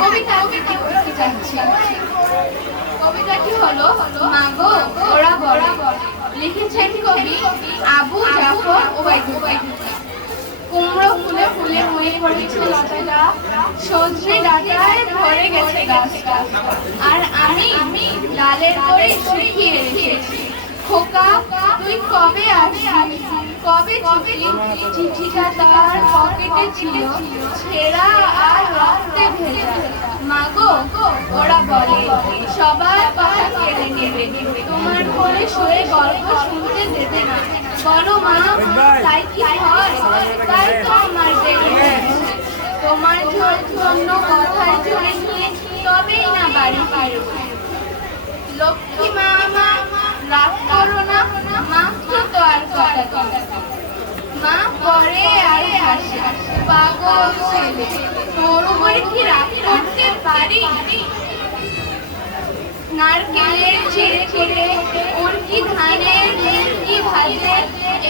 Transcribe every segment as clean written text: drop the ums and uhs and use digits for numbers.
কবিতা আবৃত্তি করতে যাচ্ছি। কবিতাটি হলো মাগো ওরা বড়, লিখেছেন কবি আবু জাফর ওবায়দুল্লাহ। কুমড়ো ফুলে ফুলে হয়ে পড়েছে লতাটা, সজনে ডাঁটায় ভরে গেছে গাছটা, আর আমি ডালের করে শুকিয়ে রেখেছি। খোকা তুই কবে আসবি, কবে চিঠি? চিঠিটা তার পকেটে ছিল, ছেঁড়া আর রক্তে ভেজা। মাগো ওরা বলে সবার কথা কেড়ে নেবে, তোমার কোলে শুয়ে গল্প শুনতে দেবে না। বলো মা তাই কি হয়? তাই তো আমার দেরি হয়েছে, তোমার জন্য কথায় জোরে নিয়ে তবেই না বাড়ি ফিরব। লক্ষ্মী মা রাগ করো না, মা তো আর কথা। মা পরে আর হাসে, পাগল ছেলে, তোর উপরে কি রাগ করতে পারি? নারকেলের ছেড়ে ছেড়ে উল্কি ধানের মুরগি ভাজে,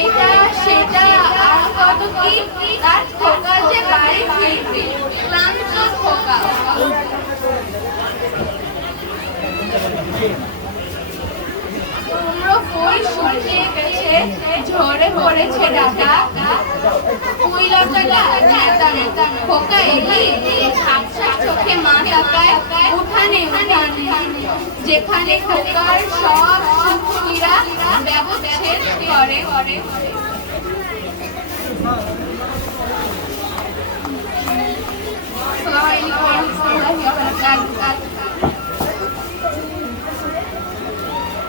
এটা সেটা আর কত কি, তার খোকা যে বাড়ি ফিরবে, ক্লান্ত খোকা। কুমড়ো ফুল শুকিয়ে গেছে, ঝরে পড়েছে ডাটা, পুঁই লতাটা নেতা খোকা এলি, ঝাপসা চোখে মা তাকায় উঠানে যেখানে খোকার সব সুখীরা ব্যবচ্ছেদ করে।